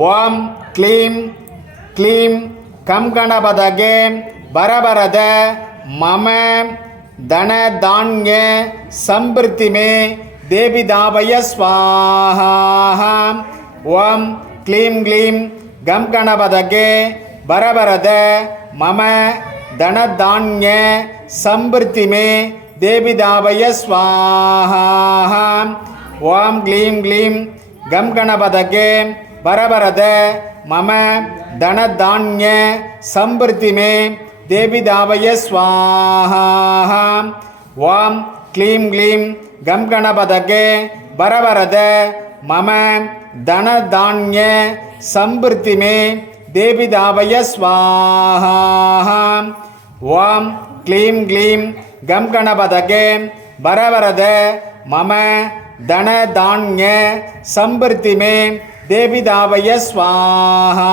ஓம் க்ளீம் க்ளீம் கம் கணபதகே வரவரத மம தனதான்ய சம்பிருத்திமே தேவிதாபய ஸ்வாஹா. ஓம் க்ளீம் க்ளீம் கம் கணபதகே வரவரத மம தனதான்ய சம்பிருத்திமே தேவிதாபய ஸ்வாஹா. ஓம் க்ளீம் க்ளீம் கம் கணபதகே வரவரத மம தனதான்ய சம்பிருத்திமே தேவிதாபய ஸ்வாஹா. ஓம் க்ளீம் க்ளீம் கம் கணபதகே வரவரத மம தனதான்ய சம்பிருத்திமே தேவிதாபய ஸ்வாஹா. ஓம் க்ளீம் க்ளீம் கம் கணபதகே வரவரத மம தனதான்ய சம்பிருத்திமே தேவிதாபய ஸ்வாஹா.